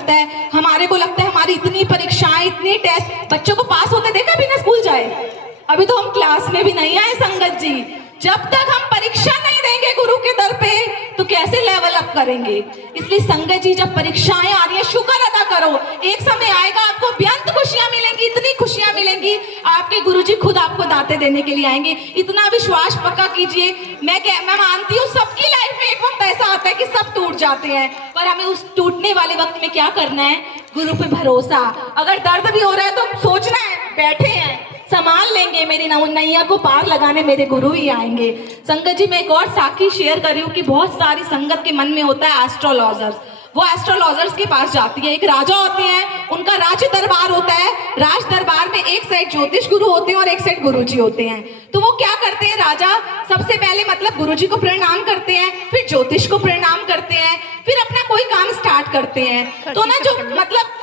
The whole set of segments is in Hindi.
लगता है, हमारे को लगता है हमारी इतनी परीक्षाएं, इतनी टेस्ट, बच्चों को पास होते देखा बिना स्कूल जाए? अभी तो हम क्लास में भी नहीं आए संगत जी। जब तक हम परीक्षा नहीं देंगे गुरु के दर पे तो कैसे लेवल अप करेंगे? इसलिए संगत जी, जब परीक्षाएं आ रही है शुक्र अदा करो, एक समय आएगा आपको बेअंत खुशियां मिलेंगी, इतनी खुशियां मिलेंगी, आपके गुरुजी खुद आपको दाते देने के लिए आएंगे। इतना विश्वास पक्का कीजिए। मैं मानती हूँ सबकी लाइफ में एक वक्त ऐसा आता है कि सब टूट जाते हैं, पर हमें उस टूटने वाले वक्त में क्या करना है? गुरु पे भरोसा। अगर दर्द भी हो रहा है तो सोचना है, बैठे हैं, संभाल लेंगे, मेरी नैया को पार लगाने मेरे गुरु ही आएंगे। संगत जी, मैं एक और साखी शेयर कर रही हूँ कि बहुत सारी संगत के मन में होता है एस्ट्रोलॉजर्स। वो एस्ट्रोलॉजर्स के पास जाती है, एक राजा होते हैं, उनका राज दरबार होता है। राज दरबार में एक साइड ज्योतिष गुरु होते हैं और एक साइड गुरुजी होते हैं। तो वो क्या करते हैं, राजा सबसे पहले मतलब गुरुजी को प्रणाम करते हैं, फिर ज्योतिष को प्रणाम करते हैं, फिर अपना कोई काम स्टार्ट करते हैं। तो ना जो मतलब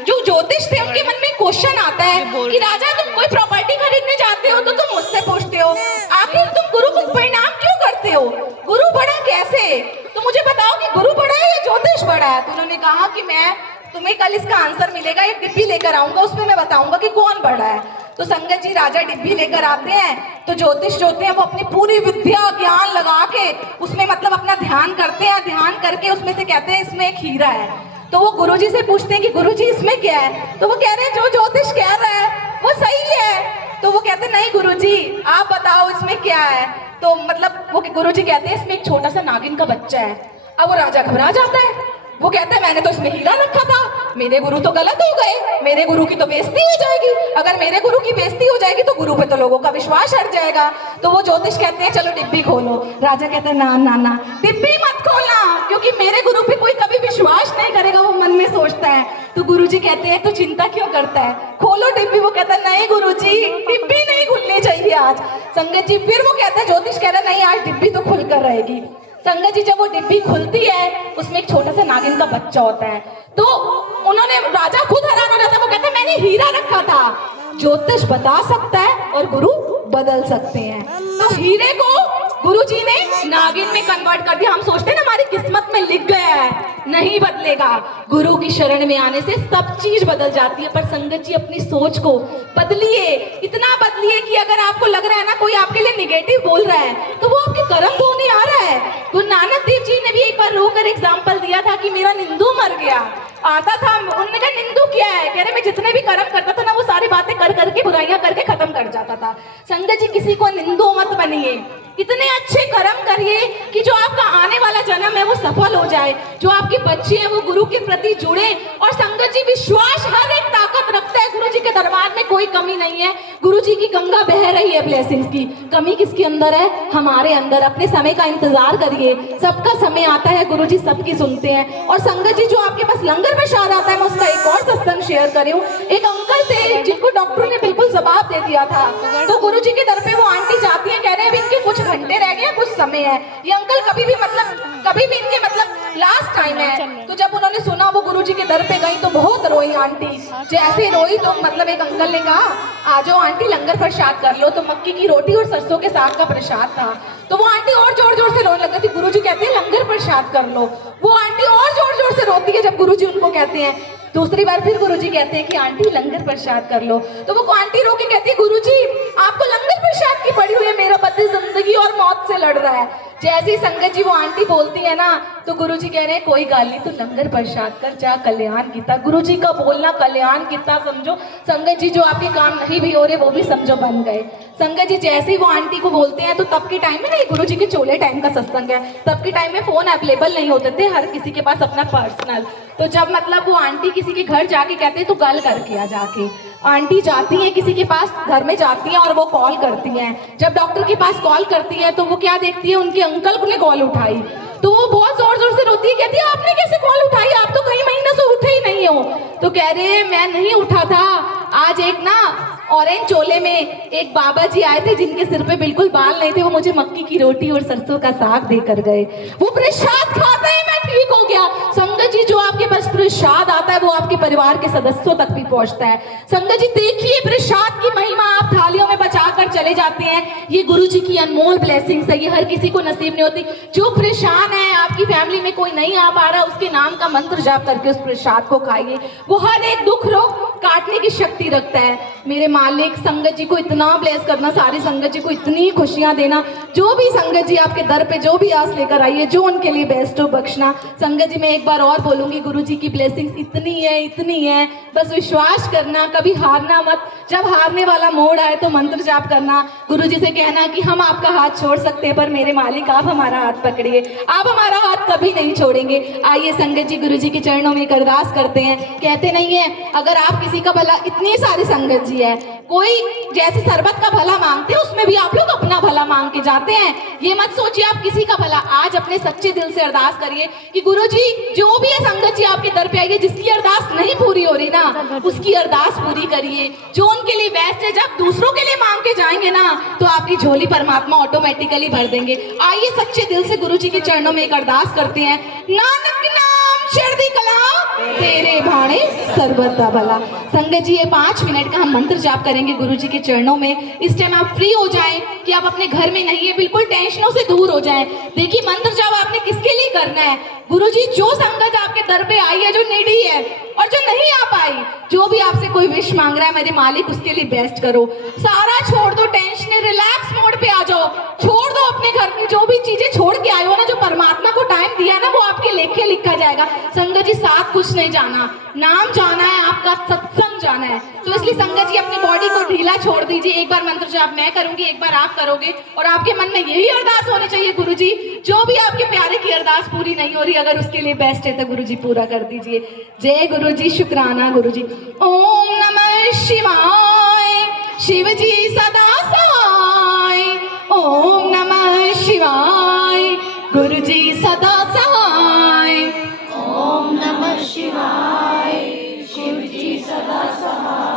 जो ज्योतिष थे उनके मन में क्वेश्चन आता है कि राजा तुम कोई प्रॉपर्टी खरीदने जाते हो तो तुम मुझसे पूछते हो, आखिर तुम गुरु को प्रणाम क्यों करते हो? गुरु बड़ा कैसे? तो मुझे बताओ कि गुरु बड़ा है या ज्योतिष बड़ा है? तो उन्होंने कहा कि मैं तुम्हें कल इसका आंसर मिलेगा, एक डिब्बी लेकर आऊंगा, उसमें मैं बताऊंगा कि कौन बड़ा है। तो संगत जी, राजा डिब्बी लेकर आते हैं, तो ज्योतिष जो होते हैं वो अपनी पूरी विद्या ज्ञान लगा के उसमें मतलब अपना ध्यान करते हैं, ध्यान करके उसमें से कहते हैं इसमें एक हीरा है। तो वो गुरुजी से पूछते हैं कि गुरुजी इसमें क्या है? तो वो कह रहे हैं जो ज्योतिष कह रहा है वो सही है। तो वो कहते हैं नहीं गुरुजी, आप बताओ इसमें क्या है? तो मतलब वो गुरुजी कहते हैं इसमें एक छोटा सा नागिन का बच्चा है। अब वो राजा घबरा जाता है, वो कहता है मैंने तो इसमें हीरा रखा था, मेरे गुरु तो गलत हो गए, मेरे गुरु की तो बेइज्जती हो जाएगी, अगर मेरे गुरु की बेइज्जती हो जाएगी तो गुरु पे तो लोगों का विश्वास हट जाएगा। तो वो ज्योतिष कहते हैं चलो डिब्बी खोलो। राजा कहता है ना ना ना, डिब्बी मत खोलना, क्योंकि मेरे गुरु पे कोई कभी विश्वास नहीं करेगा, वो मन में सोचता है। तो गुरुजी कहते हैं तो चिंता क्यों करता है, खोलो डिब्बी। वो कहता है नहीं गुरुजी, डिब्बी नहीं खुलनी चाहिए आज। संगत जी, फिर वो कहता है, ज्योतिष कह रहा है नहीं आज डिब्बी तो खुलकर रहेगी। संगत जी, जब वो डिब्बी खुलती है उसमें एक छोटा सा नागिन का बच्चा होता है। तो उन्होंने, राजा खुद हैरान हो जाता है, वो कहता है मैंने हीरा रखा था। ज्योतिष बता सकता है और गुरु बदल सकते हैं। तो हीरे को गुरुजी ने नागिन में कन्वर्ट कर दिया। हम सोचते हैं ना हमारी किस्मत में लिख गया है, नहीं बदलेगा। गुरु की शरण में आने से सब चीज बदल जाती है। पर संगत जी, अपनी सोच को बदलिए, इतना बदलिए कि अगर आपको लग रहा है ना कोई आपके लिए निगेटिव बोल रहा है तो वो आपके कर्म धोने आ रहा है। गुरु नानक देव जी ने भी एक बार रोकर एग्जाम्पल दिया था कि मेरा निंदू मर गया। आता था, उन्होंने कहा निंदू क्या है? कह रहे मैं जितने भी कर्म करता था ना वो सारी बातें कर करके, बुराइयां करके खत्म कर जाता था। संगत जी, किसी को निंदू मत बनिए, इतने अच्छे कर्म करिए कि जो आपका आने वाला जन्म है वो सफल हो जाए, जो आपके बच्चे हैं वो गुरु के प्रति जुड़े। और संगत जी, विश्वास हर एक ताकत रखता है, गुरु जी के दरबार में कोई कमी नहीं है। गुरु जी की गंगा बह रही है ब्लेसिंग्स की, कमी किसके अंदर है? हमारे अंदर। अपने समय का इंतजार करिए, सबका समय आता है, गुरु जी सबकी सुनते हैं। और संगत जी, जो आपके पास लंगर प्रसाद आता है, मैं उसका एक और सत्संग शेयर कर रही हूँ। एक अंकल थे जिनको डॉक्टर ने बिल्कुल जवाब दे दिया था, तो गुरु जी के दर पे वो आंटी जाती है, कह रहे हैं इनके कुछ घंटे रह गए, कुछ समय है। ये अंकल कभी भी इनके मतलब लास्ट टाइम है। तो जब उन्होंने सुना, वो गुरुजी के दर पे गई तो बहुत रोई आंटी। जैसे रोई तो मतलब एक अंकल ने कहा आ जाओ आंटी लंगर प्रसाद कर लो। तो मक्की की रोटी और सरसों के साग का प्रसाद था। तो वो आंटी और जोर जोर से रोने लगी थी। गुरुजी कहते हैं लंगर प्रसाद कर लो। वो आंटी और जोर जोर से रोती है जब गुरुजी उनको कहते हैं। दूसरी बार फिर गुरुजी कहते हैं कि आंटी लंगर प्रसाद कर लो। तो वो आंटी रो के कहती है गुरुजी आपको लंगर प्रसाद की पड़ी हुई है, मेरा पति जिंदगी और मौत से लड़ रहा है। जैसी संगत जी वो आंटी बोलती है ना, तो गुरुजी कह रहे हैं कोई गाल नहीं, तू लंगर प्रसाद कर, जा कल्याण किता। गुरुजी का बोलना कल्याण किता समझो। संगत जी, जो आपके काम नहीं भी हो रहे वो भी समझो बन गए। संगत जी, जैसे ही वो आंटी को बोलते हैं, तो तब के टाइम में ना, गुरुजी के चोले टाइम का सत्संग है, तब के टाइम में फोन अवेलेबल नहीं होते थे, हर किसी के पास अपना पर्सनल। तो जब मतलब वो आंटी किसी के घर जाके कहते हैं तो गल करके आ, जाके आंटी जाती है किसी के पास, घर में जाती है और वो कॉल करती हैं। जब डॉक्टर के पास कॉल करती है तो वो क्या देखती है, उनके अंकल ने कॉल उठाई। तो वो बहुत जोर जोर से रोती है, कहती है आपने कैसे कॉल उठाई, आप तो कई महीनों से उठे ही नहीं हो। तो कह रहे हैं मैं नहीं उठा था, आज एक ना ऑरेंज चोले में एक बाबा जी आए थे जिनके सिर पे बिल्कुल बाल नहीं थे, वो मुझे मक्की की रोटी और सरसों का साग देकर गए। वो प्रसाद खाते ही मैं ठीक हो गया। संगत जी, जो आपके पास प्रसाद आता है वो आपके परिवार के सदस्यों तक भी पहुंचता है। संगत जी देखिए प्रसाद की महिमा आप थालियों में बचा कर चले जाते हैं, ये गुरु जी की अनमोल ब्लेसिंग्स है, ये हर किसी को नसीब नहीं होती। जो परेशान है, आपकी फैमिली में कोई नहीं आ पा रहा, उसके नाम का मंत्र जाप करके उस प्रसाद को खाइए, वो हर एक दुख रोग काटने की शक्ति रखता है। मेरे मालिक संगत जी को इतना ब्लेस करना, सारी संगत जी को इतनी खुशियां देना। जो भी संगत जी आपके दर पे जो भी आस लेकर आई है, जो उनके लिए बेस्ट हो बख्शना। संगत जी मैं एक बार और बोलूंगी, गुरु जी की ब्लेसिंग्स इतनी है, बस विश्वास करना, कभी हारना मत। जब हारने वाला मोड़ आए तो मंत्र जाप करना, गुरु जी से कहना कि हम आपका हाथ छोड़ सकते हैं पर मेरे मालिक आप हमारा हाथ पकड़िए, आप हमारा हाथ कभी नहीं छोड़ेंगे। आइए संगत जी गुरु जी के चरणों में एक अरदास करते हैं। कहते नहीं है अगर आप किसी का भला, इतनी सारी संगत जी है, कोई जैसे शरबत का भला मांगते हैं उसमें भी आप लोग अपना भला मांग के जाते हैं। ये मत सोचिए आप किसी का भला, आज अपने सच्चे दिल से अरदास करिए कि गुरु जी जो भी है संगत जी आपके दर पे आई है, जिसकी अरदास नहीं पूरी हो रही ना, उसकी अरदास पूरी करिए, जो उनके लिए बेस्ट है। जब दूसरों के लिए मांग के जाएंगे ना तो आपकी झोली परमात्मा ऑटोमेटिकली भर देंगे। आइए सच्चे दिल से गुरु जी के चरणों में एक अरदास करते हैं। नानक नाम चढ़दी कला तेरे भाणे सर्वदा भला। संगत जी ये 5 मिनट का हम मंत्र जाप करेंगे गुरु जी के चरणों में। इस टाइम आप फ्री हो जाएं कि आप अपने घर में नहीं है, बिल्कुल टेंशनों से दूर हो जाएं। देखिए मंत्र जाप आपने किसके लिए करना है? गुरु जी जो संगत आपके दर पे आई है, जो नीडी है और जो नहीं आ पाई, जो भी आपसे कोई विश मांग रहा है मेरे मालिक उसके लिए बेस्ट करो। सारा छोड़ दो, टेंशन रिलैक्स मोड पे आ जाओ, छोड़ दो अपने घर की जो भी चीजें छोड़ के आए हो ना, जो परमात्मा को टाइम दिया ना वो आपके लेखे लिखा जाएगा। संगत जी साथ कुछ नहीं जाना, नाम जाना है आपका, सत्संग जाना है। तो इसलिए संगत जी अपनी बॉडी को ढीला छोड़ दीजिए। एक बार मंत्र जाप मैं करूंगी, एक बार आप करोगे और आपके मन में यही अरदास होनी चाहिए, गुरु जी जो भी आपके प्यारे की अरदास पूरी नहीं हो रही, अगर उसके लिए बेस्ट है तो गुरु जी पूरा कर दीजिए। जय गुरु जी, शुक्राना गुरु जी। ओम नमः शिवाय, शिव जी सदा सहाय। ओम नमः शिवाय, गुरु जी सदा सहाय। ओम नमः शिवाय, शिव जी सदा सहाय।